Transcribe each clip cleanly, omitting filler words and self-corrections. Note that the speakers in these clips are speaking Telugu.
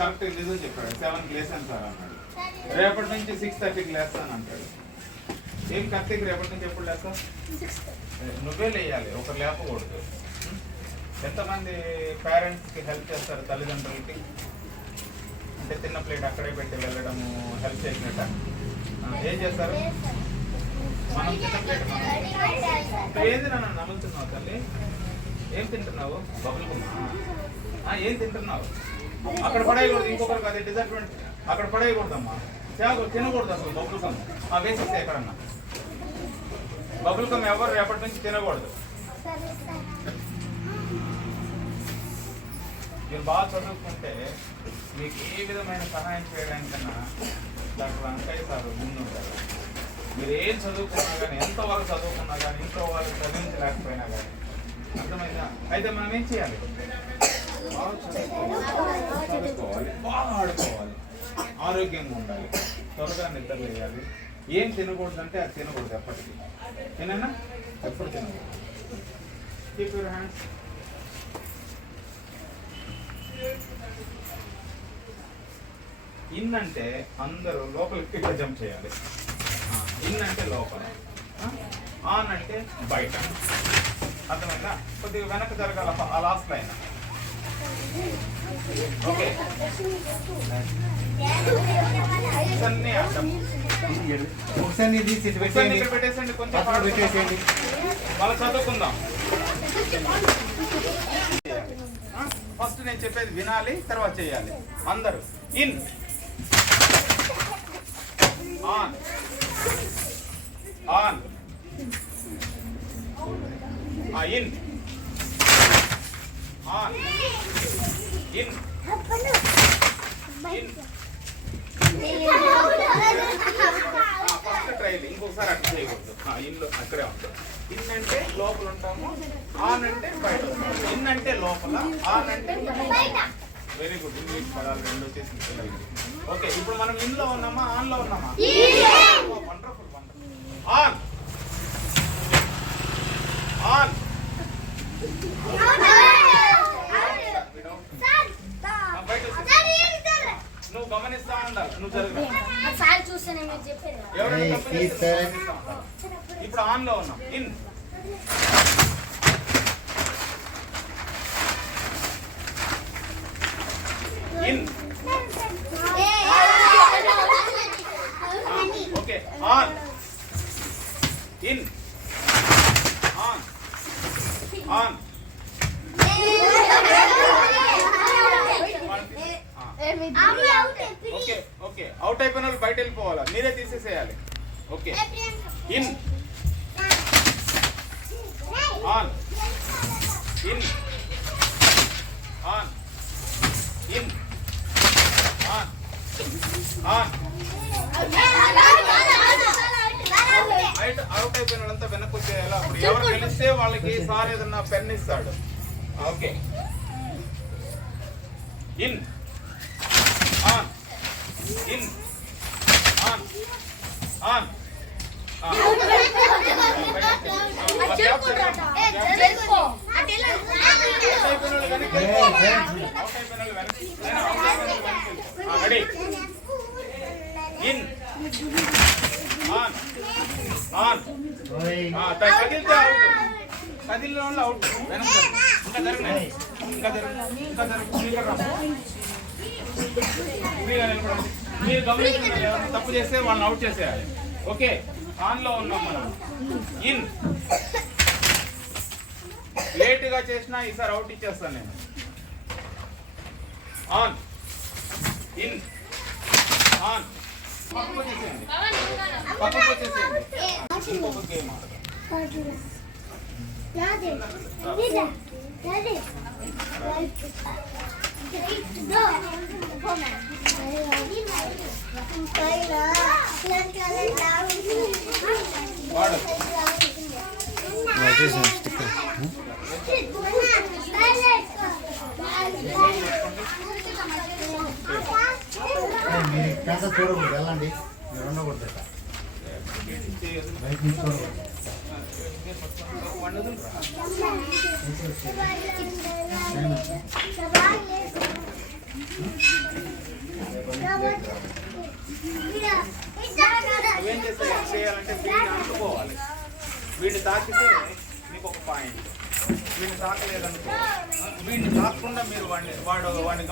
కరెక్ట్ నిజం చెప్పాడు. 7కి లేసాను సార్ అన్నాడు. రేపటి నుంచి 6:30కి లేస్తాను అంటాడు. ఏం కార్తీక్ రేపటి నుంచి ఎప్పుడు లేస్తా? నువ్వే లేయాలి, ఒకరు లేపకూడదు. ఎంతమంది పేరెంట్స్కి హెల్ప్ చేస్తారు తల్లిదండ్రులకి? అంటే తిన్న ప్లేట్ అక్కడే పెట్టి వెళ్ళడము హెల్ప్ చేసినట్ట. ఏం చేస్తారు? మనం తిన్న ప్లేట్ ఏంది నన్ను నమ్ముతున్నావు తల్లి? ఏం తింటున్నావు? బబుల్గమ్. ఏం తింటున్నావు? అక్కడ పడేయకూడదు, ఇంకొకరికి అది డిసడ్వాంటేజ్. అక్కడ పడేయకూడదమ్మా, తినకూడదు అసలు బబుల్గమ్. వేసేస్తే ఎక్కడన్నా బబుల్గమ్ ఎవరు రేపటి నుంచి తినకూడదు. మీరు బాగా చదువుకుంటే మీకు ఏ విధమైన సహాయం చేయడానికన్నా డాక్టర్ వెంకయ్య సార్ ముందుంటారు. మీరు ఏం చదువుకున్నా కానీ, ఎంతవరకు చదువుకున్నా కానీ, ఇంట్లో వాళ్ళు చదివించలేకపోయినా కానీ, అర్థమైందా? అయితే మనం ఏం చేయాలి? బాగా చదువుకోవాలి, బాగా ఆడుకోవాలి, ఆరోగ్యంగా ఉండాలి, త్వరగా నిద్ర లేయాలి. ఏం తినకూడదు అంటే అది తినకూడదు ఎప్పటికీ. ఏనైనా ఎప్పుడు తినకూడదు. Keep your hands. ఇన్ అంటే అందరూ లోపలికి జంప్ చేయాలి. ఇన్ అంటే లోపల, ఆన్ అంటే బయట. అర్థమైందా? కొద్దిగా వెనక్కి జరగాల ఆ లాస్ట్ లైన్. ఓకే, అన్నీ అర్థం. పెట్టేసండి, కొంచెం పెట్టేసేయండి. మళ్ళీ చదువుకుందాం. ఫస్ట్ నేను చెప్పేది వినాలి, తర్వాత చేయాలి. అందరూ in, on, on, in, on, in, in. First trial, ఇంకొకసారి అట్లా చేయకూడదు. ఇన్లో అక్కడే ఉంటుంది. ఇన్ అంటే లోపల ఉంటాము, ఆన్ అంటే బయట ఉంటాము. ఇన్ అంటే లోపల, ఆన్ అంటే బయట. Very good. ఇంగ్లీష్ పదాలు రెండు వచ్చేసి. ఓకే, ఇప్పుడు మనం ఇన్లో ఉన్నామా, ఆన్లో ఉన్నామా? Wonderful, wonderful. ఆన్, ఆన్, బయట. నువ్వు గమనిస్తా ఉండాలి, నువ్వు జరుగు. ఇప్పుడు ఆన్ లో ఉన్నాం. In, in, okay. On, in, on, on. Okay, okay. Out అయిపోయిన వాళ్ళు బయట వెళ్ళిపోవాలా, మీరే తీసేసేయాలి. Okay, in, on, in, on, in, on, on. బయట అవుట్ అయిపోయిన వాళ్ళంతా వెనక్కి వచ్చేయాలి. అప్పుడు ఎవరు గెలిస్తే వాళ్ళకి సార్ ఏదన్నా పెన్ ఇస్తాడు. Okay, in, on, in, on, on. Ready? In, on, on. కదిలితే అవుట్, కదిలిన వాళ్ళు అవుట్. వెనక ఇంకా జరగలేదు, ఇంకా జరుగు, ఇంకా జరుగు. మీరు గమనించండి, తప్పు చేస్తే వాళ్ళని అవుట్ చేసేయాలి. ఓకే, ఆన్ లో ఉన్నాం మనం. ఇన్, లేటుగా చేసినా ఈసారి అవుట్ ఇచ్చేస్తాను నేను. On, in, on. పక్కకు వచ్చేసేయండి, పక్కకు వచ్చేసేయండి. ఇంకొక గేమ్ ఆడదాం. చూడకూడదు, వెళ్ళండి. మీరు ఉండకూడదు. మీరు పట్టుకోండి. వాడిని వదులురా. నువ్వేం చేయాలంటే వీడిని అనుకోవాలి. వీడిని తాకితే మీకు ఒక పాయింట్. వీడిని తాకలేదనుకో, వీడిని తాకకుండా మీరు వాడిని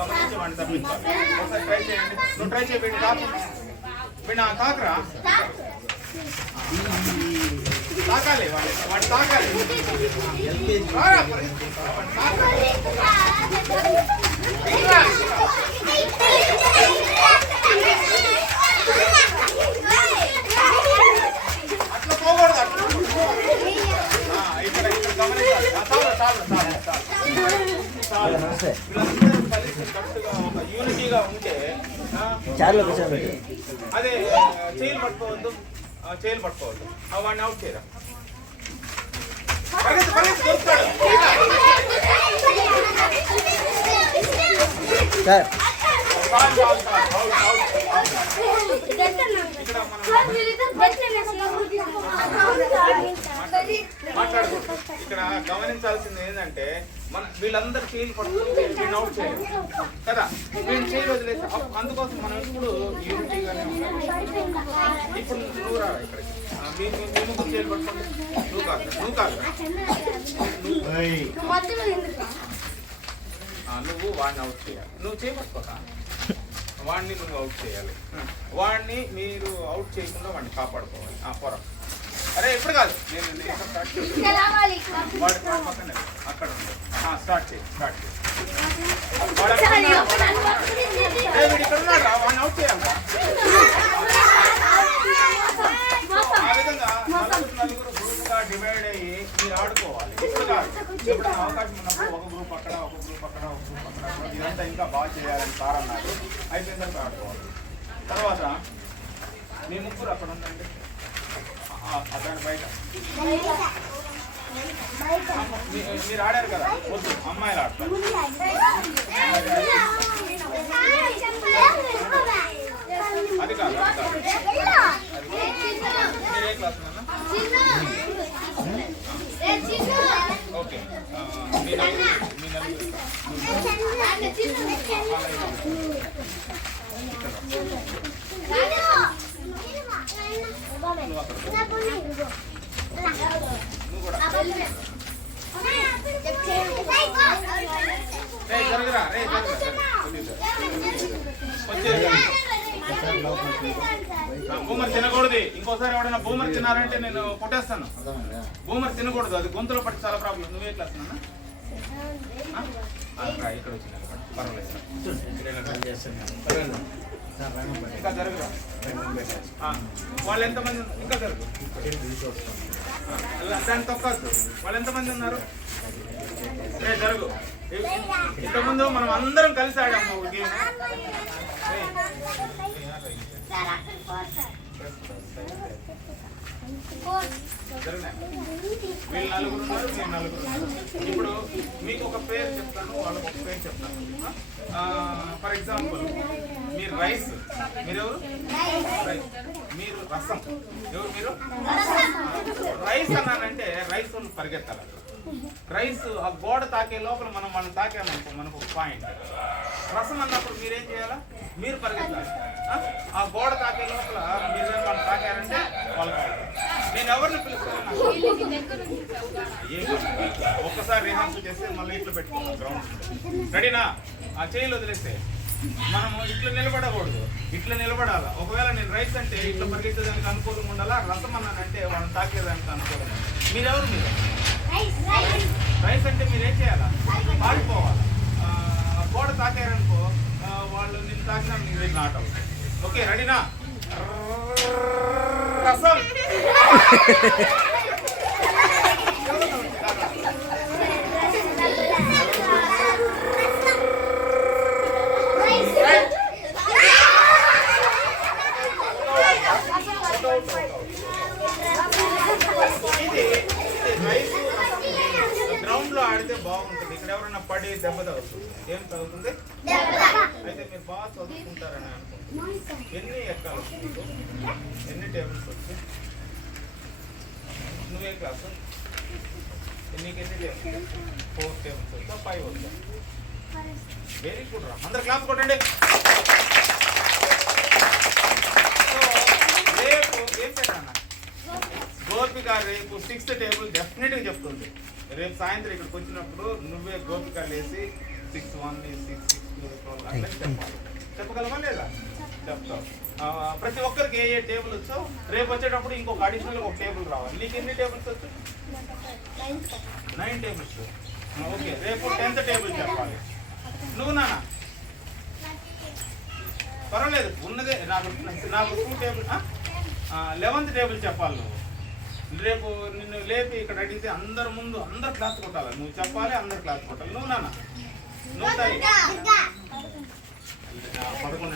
గమనించి వాడిని తప్పించాలి. ఒకసారి ట్రై చేయండి. నువ్వు ట్రై చేయి. వీడిని తాకు. వీడిని తాకరా, తాకాలి. వాడిని తాకాలి. అట్లా పోకూడదు. ఇక్కడ గమనించాలి. వీళ్ళందరూ కలిసి కట్టుగా ఒక యూనిటీగా ఉంటే అదే చేయలు పట్టుకోవద్దు. వాడిని అవుట్ చేయరా. మాట్లాడకూడదు. ఇక్కడ గమనించాల్సింది ఏంటంటే వీళ్ళందరూ చేయలు పట్టుకుంటే వీడిని అవుట్ చేయరు కదా. వీడిని చేయలు వదిలేసి అందుకోసం మనం ఇప్పుడు యూనిటీగానే ఉండాలి. ఇప్పుడు నువ్వు రా ఇక్కడికి. మీ ముగ్గురు చేయలు పట్టుకోండి. నువ్వు కాదు నువ్వు వాడిని అవుట్ చేయాలి. నువ్వు చేయబట్టుకోక వాడిని నువ్వు అవుట్ చేయాలి. వాడిని మీరు అవుట్ చేయకుండా వాడిని కాపాడుకోవాలి. పొర అరే ఎప్పుడు కాదు. నేను వాడి పక్కనే అక్కడ స్టార్ట్ చేయి. వీడు ఇక్కడ ఉన్నాడు. వాడిని అవుట్ చేయాలి. ఆ విధంగా నలుగురు గ్రూప్గా డివైడ్ అయ్యి మీరు ఆడుకోవాలి. ఇప్పుడు కాదు. ఎప్పుడైనా అవకాశం ఉన్నప్పుడు ఒక గ్రూప్ అక్కడ, ఒక గ్రూప్ అక్కడ, ఒక గ్రూప్ అక్కడ. ఇదంతా ఇంకా బాగా చేయాలని సార్ అన్నారు. అయిపోయిన తర్వాత ఆడుకోవాలి. తర్వాత మీ ముగ్గురు అక్కడ ఉందండి. దాని బయట మీరు ఆడారు కదా. వద్దు, అమ్మాయిలు ఆడతారు. అది కాదు. మీరే క్లాస్ అన్న? ఓకే. మీ నలుగురు జరగరా. బూమర్ తినకూడదు. ఇంకోసారి ఎవడైనా బూమర్ తిన్నారంటే నేను కొట్టేస్తాను. బూమర్ తినకూడదు. అది గొంతులో పట్టి చాలా ప్రాబ్లం. నువ్వే క్లాస్ అన్నా? ఇక్కడ వచ్చి పర్వాలేదు. ఇంకా జరుగురా. వాళ్ళు ఎంతమంది? ఇంకా జరుగు. దాన్ని తొక్కద్దు. వాళ్ళు ఎంతమంది ఉన్నారు? జరుగు. ఇంతకుముందు మనం అందరం కలిసి ఆడాము గేమ్. వీళ్ళు నలుగురు ఉన్నారు, మీరు నలుగురు ఉన్నారు. ఇప్పుడు మీకు ఒక పేరు చెప్తాను, వాళ్ళకి ఒక పేరు చెప్తాను. ఫర్ ఎగ్జాంపుల్ మీరు రైస్. మీరెవరు? రైస్. మీరు రసం. ఎవరు మీరు? రైస్ అన్నానంటే రైస్ వాళ్ళు పరిగెత్తాలి. రైస్ ఆ గోడ తాకే లోపల మనం వాళ్ళని తాకామనుకో మనకు ఒక పాయింట్. రసం అన్నప్పుడు మీరేం చేయాలా? మీరు పరిగెత్తాలి. ఆ గోడ తాకే లోపల మీరు వాళ్ళు తాకారంటే వాళ్ళకి. నేను ఎవరిని పిలుస్తాను? ఒక్కసారి రిహార్సల్ చేస్తే మళ్ళీ ఇట్లా పెట్టుకున్నాం గ్రౌండ్. రెడీనా? ఆ చేయిలు వదిలేస్తే మనము ఇట్లా నిలబడకూడదు, ఇట్లా నిలబడాలా. ఒకవేళ నేను రైస్ అంటే ఇట్లా పరిగెత్తేదానికి అనుకూలంగా ఉండాలా, రసం అన్నానంటే వాళ్ళని తాకేదానికి అనుకూలంగా. మీరెవరు? మీరు రైస్ అంటే మీరేం చేయాలా? పారిపోవాలి. గోడ తాకారనుకో వాళ్ళు నిన్ను తాకినా మీరు నాట్ అవుతుంది. ఓకే, రెడీనా? రసం. గ్రౌండ్ లో ఆడితే బాగుంటుంది. ఇక్కడ ఎవరైనా పడి దెబ్బ తగ్గుతుంది. ఏం తగ్గుతుంది? అయితే మీరు బాగా చదువుకుంటారని అనుకుంటున్నాను. ఎన్ని ఎక్కాలి? ఎన్ని టేబుల్స్ వచ్చి? నువ్వే క్లాసు? నీకు ఎన్ని టేబుల్స్? 4 టేబుల్స్ వచ్చా 5 వచ్చా? వెరీ గుడ్ రా, అందరు క్లాస్ కొట్టండి. సో రేపు ఏం పెట్టాను? గోపిక రేపు 6th టేబుల్ డెఫినెట్గా చెప్తుంది. రేపు సాయంత్రం ఇక్కడికి వచ్చినప్పుడు నువ్వే గోపిక లేసి 6 1 6 6 12 అట్లా చెప్పాలి. చెప్పగలవా లేదా? చెప్తావు. ప్రతి ఒక్కరికి ఏ టేబుల్ వచ్చో రేపు వచ్చేటప్పుడు ఇంకొక అడిషనల్ ఒక టేబుల్ రావాలి. నీకు ఎన్ని టేబుల్స్ వచ్చు? 9 టేబుల్స్. ఓకే, రేపు 10th టేబుల్ చెప్పాలి. నువ్వు నాన్న పర్వాలేదు ఉన్నదే, నాకు 2 టేబుల్ 11th టేబుల్ చెప్పాలి. నువ్వు రేపు నిన్ను లేపి ఇక్కడ అడిగితే అందరి ముందు అందరు క్లాస్ కొట్టాలి. నువ్వు చెప్పాలి, అందరు క్లాస్ కొట్టాలి. నువ్వు నాన్న నువ్వు 11